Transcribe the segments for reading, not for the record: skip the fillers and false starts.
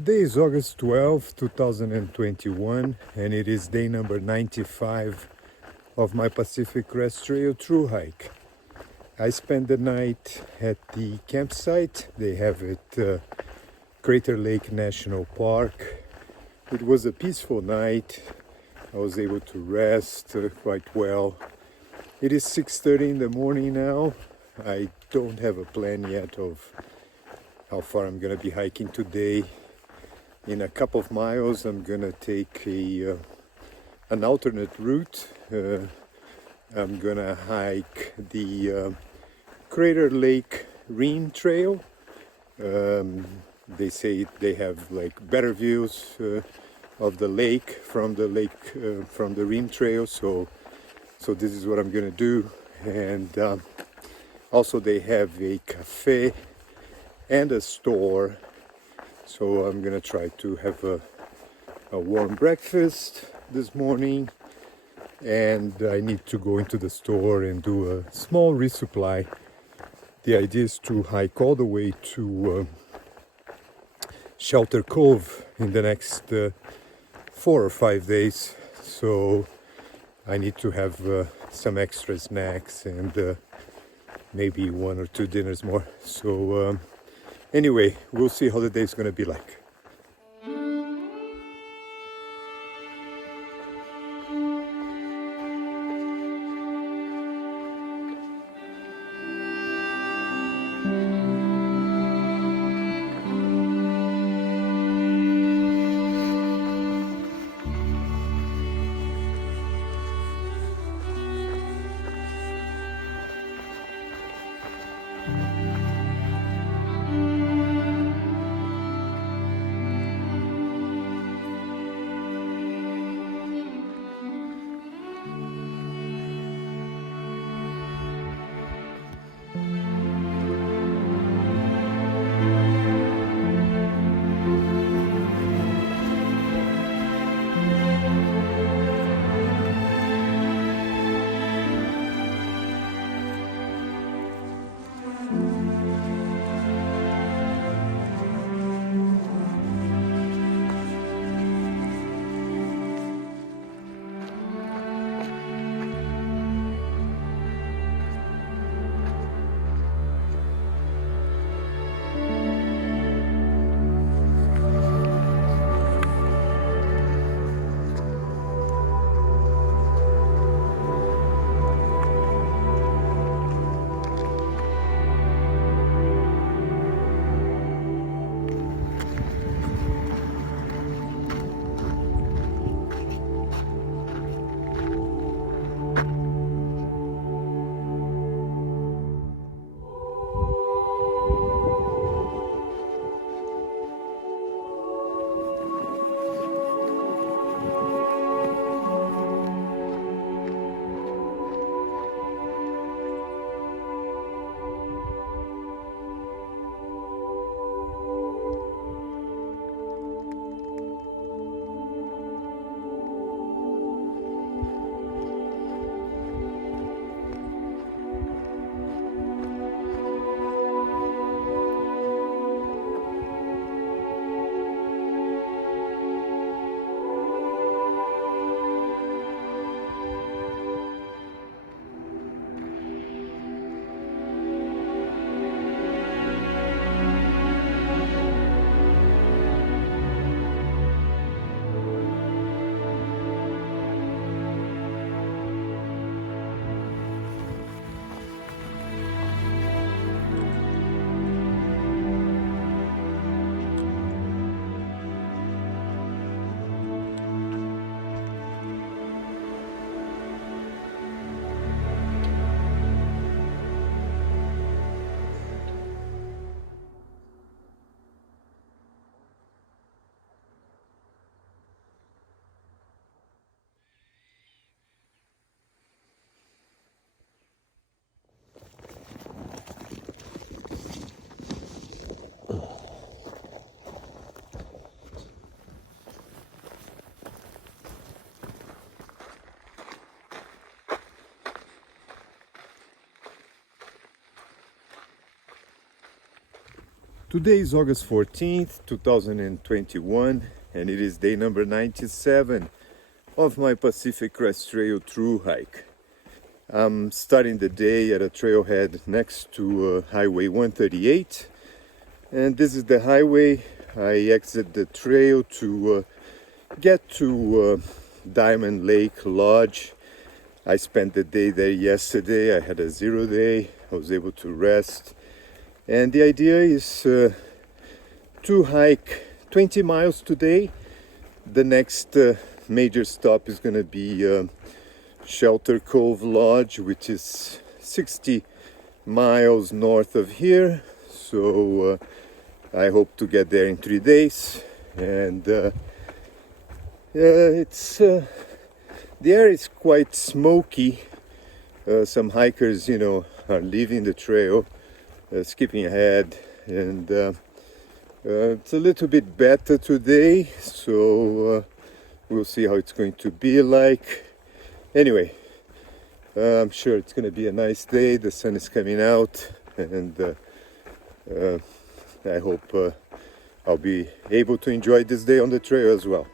Today is August 12, 2021, and it is day number 95 of my Pacific Crest Trail thru-hike. I spent the night at the campsite. They have it Crater Lake National Park. It was a peaceful night. I was able to rest quite well. It is 6:30 in the morning now. I don't have a plan yet of how far I'm going to be hiking today. In a couple of miles, I'm gonna take an alternate route. I'm gonna hike the Crater Lake Rim Trail. They say they have like better views of the lake from the Rim Trail. So this is what I'm gonna do. And also they have a cafe and a store. So I'm gonna try to have a warm breakfast this morning, and I need to go into the store and do a small resupply. The idea is to hike all the way to Shelter Cove in the next 4 or 5 days. So I need to have some extra snacks and maybe 1 or 2 dinners more. So anyway, we'll see how the day is going to be like. Today is August 14th, 2021, and it is day number 97 of my Pacific Crest Trail through hike. I'm starting the day at a trailhead next to Highway 138, and this is the highway. I exit the trail to get to Diamond Lake Lodge. I spent the day there yesterday. I had a 0 day. I was able to rest. And the idea is to hike 20 miles today. The next major stop is going to be Shelter Cove Lodge, which is 60 miles north of here. So I hope to get there in 3 days. And it's the air is quite smoky. Some hikers, are leaving the trail. Skipping ahead, and it's a little bit better today, so we'll see how it's going to be like. Anyway, I'm sure it's going to be a nice day. The sun is coming out, and I hope I'll be able to enjoy this day on the trail as well.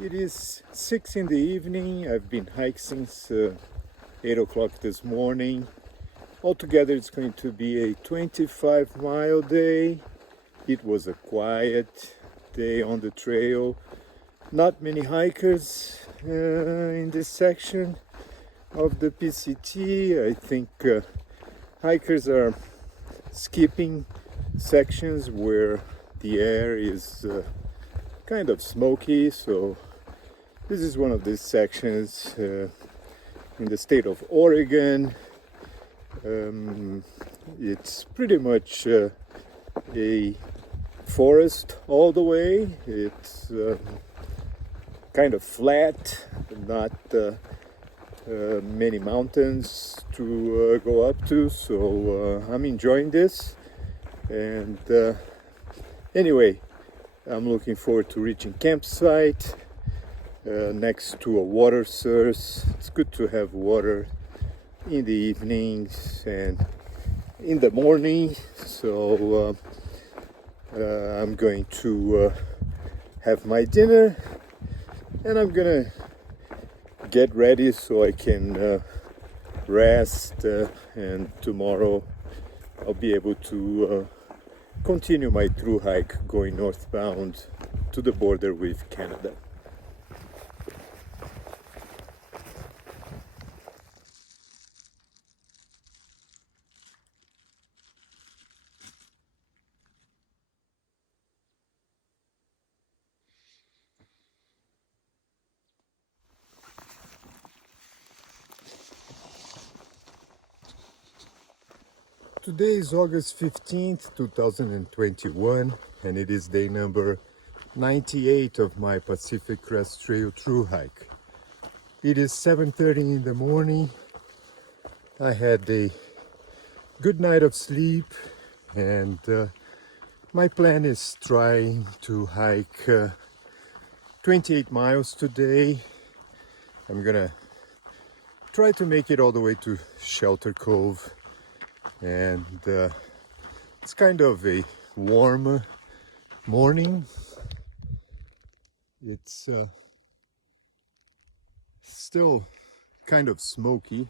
It is 6 in the evening. I've been hiking since 8 o'clock this morning. Altogether it's going to be a 25-mile day. It was a quiet day on the trail. Not many hikers in this section of the PCT. I think hikers are skipping sections where the air is kind of smoky, so this is one of these sections in the state of Oregon. It's pretty much a forest all the way. It's kind of flat, not many mountains to go up to, so I'm enjoying this. And anyway, I'm looking forward to reaching campsite next to a water source. It's good to have water in the evenings and in the morning, so I'm going to have my dinner and I'm gonna get ready so I can rest, and tomorrow I'll be able to continue my thru hike going northbound to the border with Canada. Today is August 15th, 2021, and it is day number 98 of my Pacific Crest Trail thru hike. It is 7:30 in the morning. I had a good night of sleep, and my plan is trying to hike 28 miles today. I'm gonna try to make it all the way to Shelter Cove, and it's kind of a warm morning. It's still kind of smoky,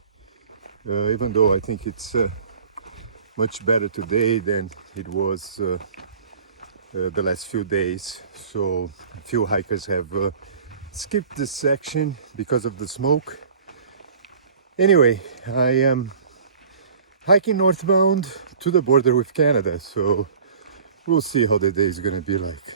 even though I think it's much better today than it was the last few days. So a few hikers have skipped this section because of the smoke. Anyway, I am hiking northbound to the border with Canada, so we'll see how the day is gonna be like.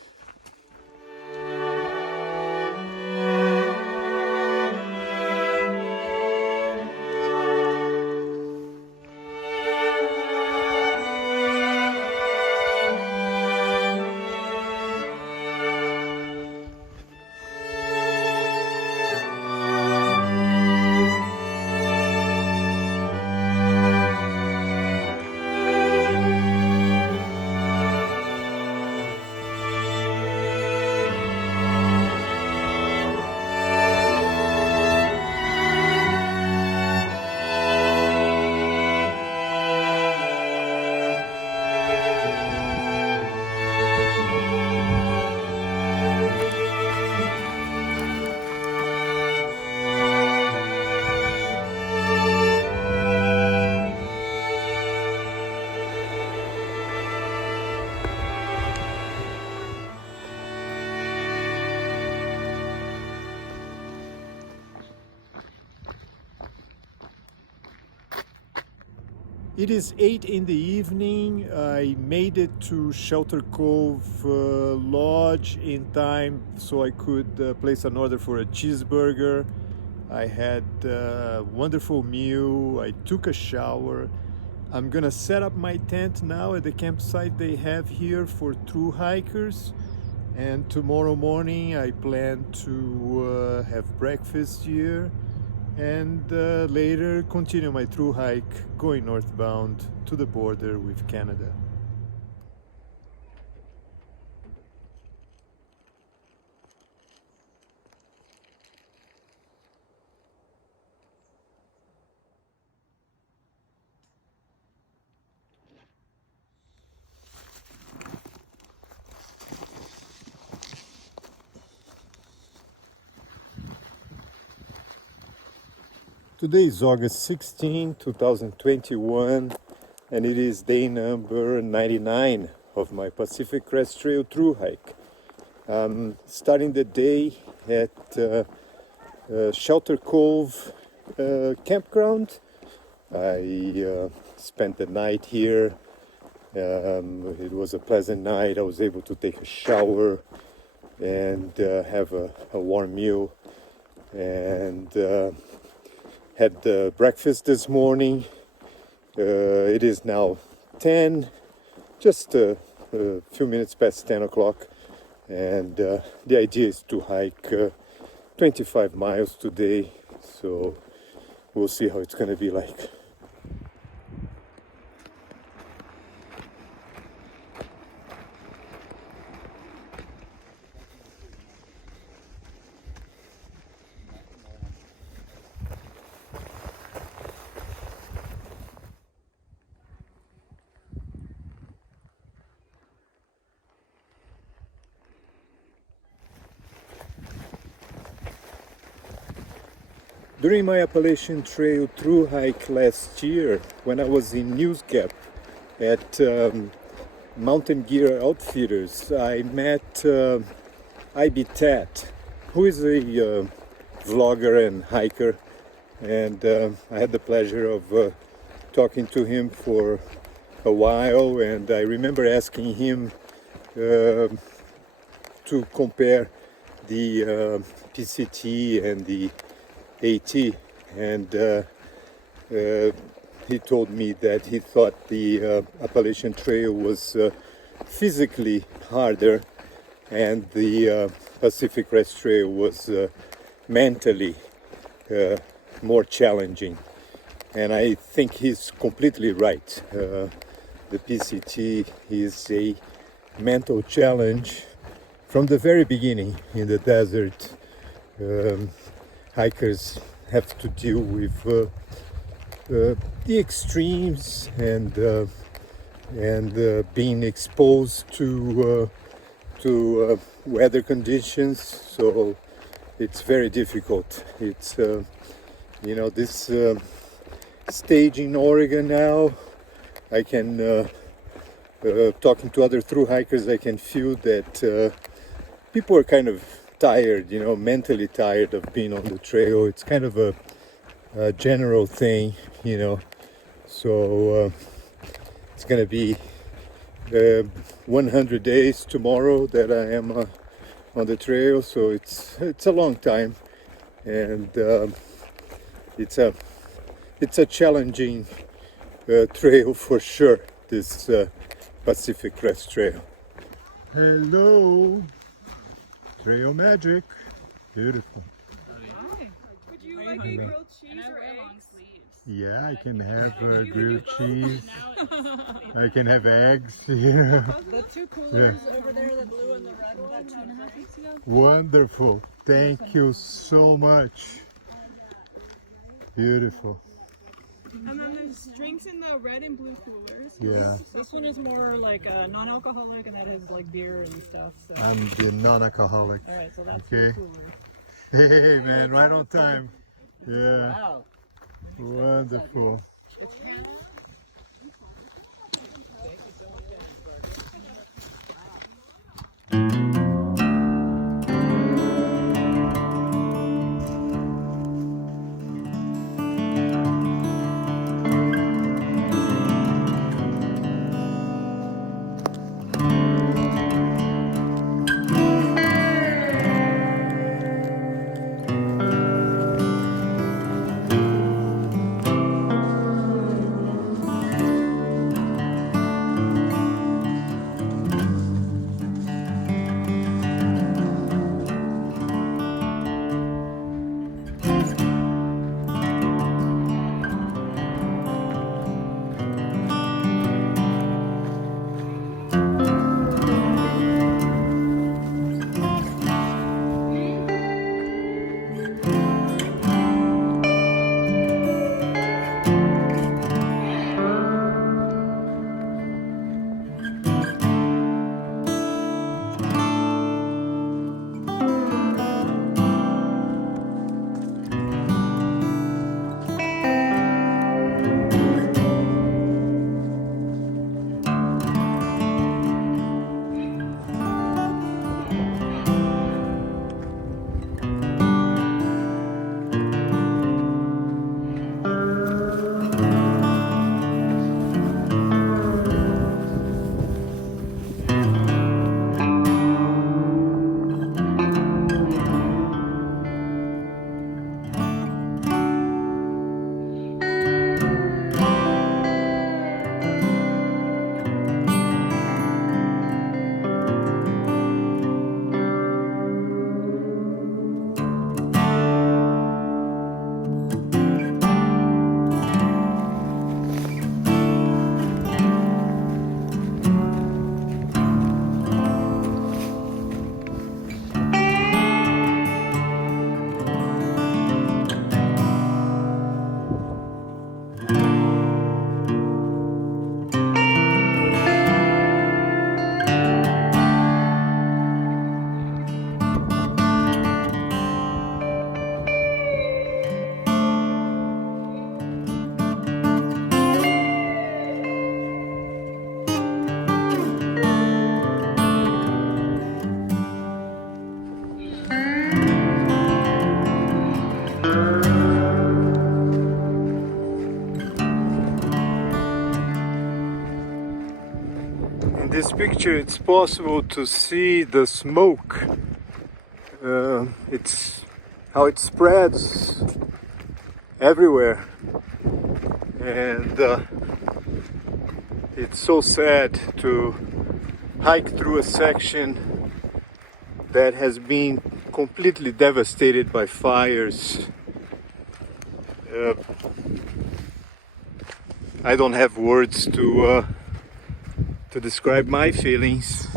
It is 8 in the evening. I made it to Shelter Cove Lodge in time so I could place an order for a cheeseburger. I had a wonderful meal. I took a shower. I'm gonna set up my tent now at the campsite they have here for thru hikers. And tomorrow morning I plan to have breakfast here, and later continue my thru hike going northbound to the border with Canada. Today is August 16, 2021, and it is day number 99 of my Pacific Crest Trail thru hike. Starting the day at Shelter Cove campground. I spent the night here. It was a pleasant night. I was able to take a shower and have a warm meal, and had breakfast this morning. It is now 10, just a few minutes past 10 o'clock, and the idea is to hike 25 miles today, so we'll see how it's gonna be like. During my Appalachian Trail through hike last year, when I was in News Gap at Mountain Gear Outfitters, I met IB Tat, who is a vlogger and hiker, and I had the pleasure of talking to him for a while, and I remember asking him to compare the PCT and the AT, and he told me that he thought the Appalachian Trail was physically harder, and the Pacific Crest Trail was mentally more challenging. And I think he's completely right. The PCT is a mental challenge from the very beginning. In the desert, hikers have to deal with the extremes and being exposed to weather conditions. So it's very difficult. It's this stage in Oregon now. I can talking to other thru hikers, I can feel that people are kind of tired, mentally tired of being on the trail. It's kind of a general thing, so it's gonna be 100 days tomorrow that I am on the trail, so it's a long time, and it's a challenging trail for sure, this Pacific Crest Trail. Hello, trail magic, beautiful. Hi. Would you like a grilled cheese or eggs? Yeah, I can have grilled cheese. I can have eggs. Yeah. The two coolers over there, the blue and the red one, 2.5 weeks ago. Wonderful. Thank you so much. Beautiful. And then there's drinks in the red and blue coolers. Yeah. This one is more like non-alcoholic, and that has like beer and stuff. So. I'm the non-alcoholic. All right, so that's Okay. the cooler. Hey man, right on time. Yeah. Wow. Wonderful. picture it's possible to see the smoke. It's how it spreads everywhere, and it's so sad to hike through a section that has been completely devastated by fires. I don't have words to describe my feelings.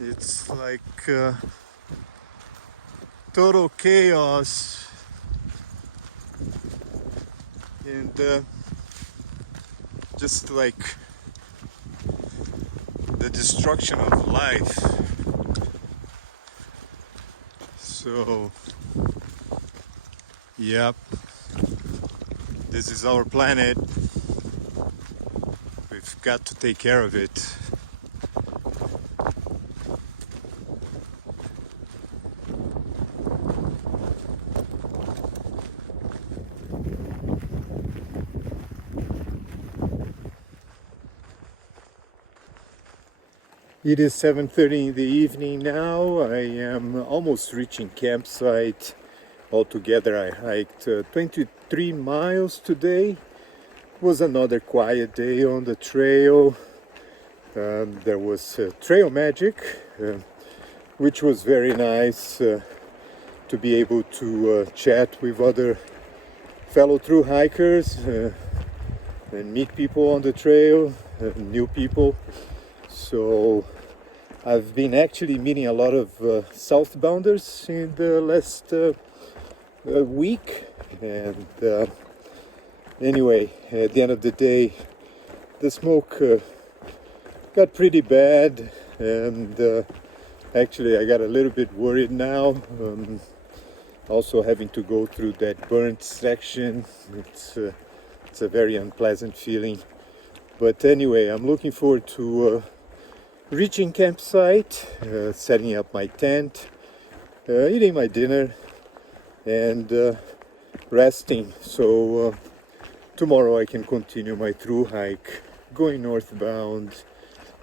It's like total chaos, and just like the destruction of life. So, yep, this is our planet. We've got to take care of it. It is 7:30 in the evening now. I am almost reaching campsite. Altogether I hiked 23 miles today. It was another quiet day on the trail. There was trail magic, which was very nice to be able to chat with other fellow thru hikers and meet people on the trail, new people. So I've been actually meeting a lot of southbounders in the last week, and anyway, at the end of the day, the smoke got pretty bad, and actually I got a little bit worried now. Also having to go through that burnt section, it's a very unpleasant feeling. But anyway, I'm looking forward to reaching campsite, setting up my tent, eating my dinner, and resting. So tomorrow I can continue my thru hike, going northbound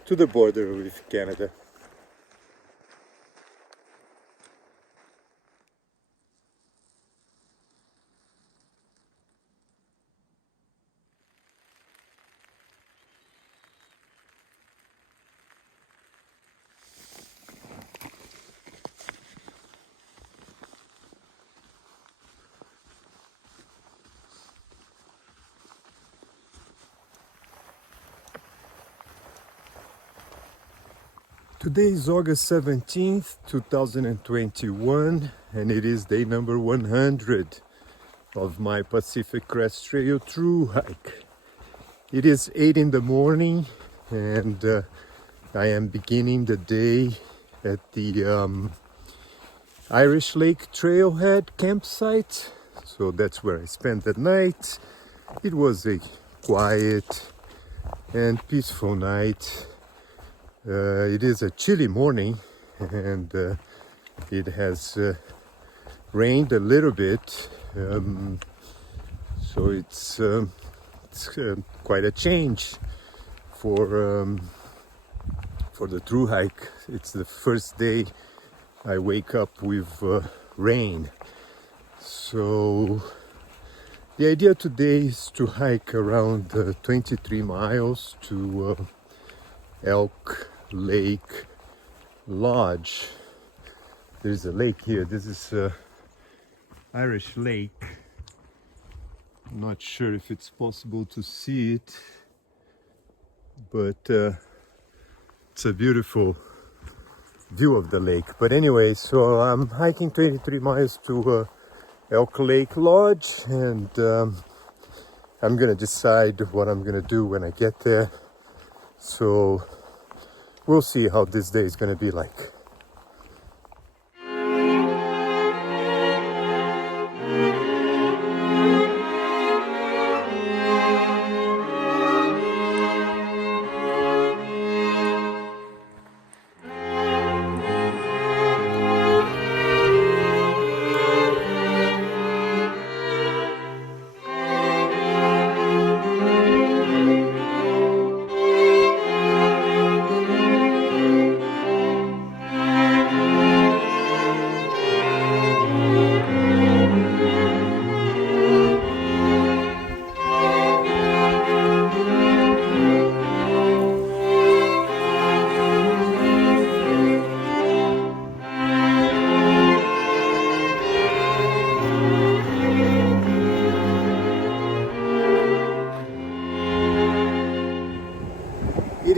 to the border with Canada. Today is August 17th, 2021, and it is day number 100 of my Pacific Crest Trail thru hike. It is 8 in the morning, and I am beginning the day at the Irish Lake Trailhead campsite. So that's where I spent the night. It was a quiet and peaceful night. It is a chilly morning, and it has rained a little bit, so it's quite a change for the thru hike. It's the first day I wake up with rain. So the idea today is to hike around 23 miles to Elk Lake Lodge. There's a lake here. This is Irish Lake. I'm not sure if it's possible to see it, but it's a beautiful view of the lake. But anyway, so I'm hiking 23 miles to Elk Lake Lodge, and I'm gonna decide what I'm gonna do when I get there. So we'll see how this day is gonna be like.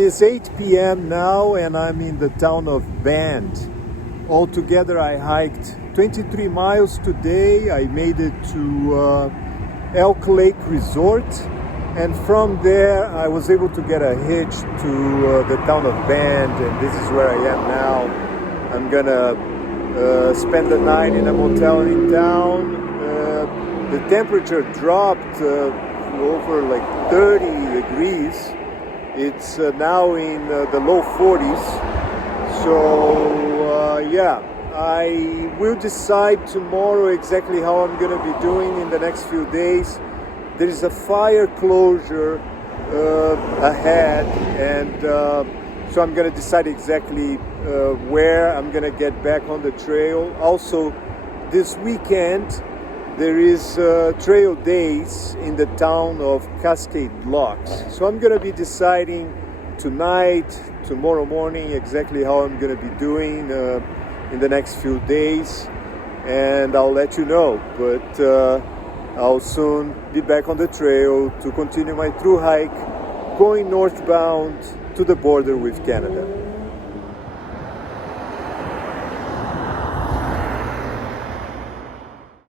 is 8 p.m. now and I'm in the town of Bend. Altogether I hiked 23 miles today. I made it to Elk Lake Resort, and from there I was able to get a hitch to the town of Bend, and this is where I am now. I'm gonna spend the night in a motel in town. The temperature dropped over like 30 degrees. It's now in the low 40s. So yeah, I will decide tomorrow exactly how I'm going to be doing in the next few days. There is a fire closure ahead, and so I'm going to decide exactly where I'm going to get back on the trail. Also, this weekend there is trail days in the town of Cascade Locks. So I'm going to be deciding tonight, tomorrow morning, exactly how I'm going to be doing in the next few days, and I'll let you know. But I'll soon be back on the trail to continue my thru hike, going northbound to the border with Canada.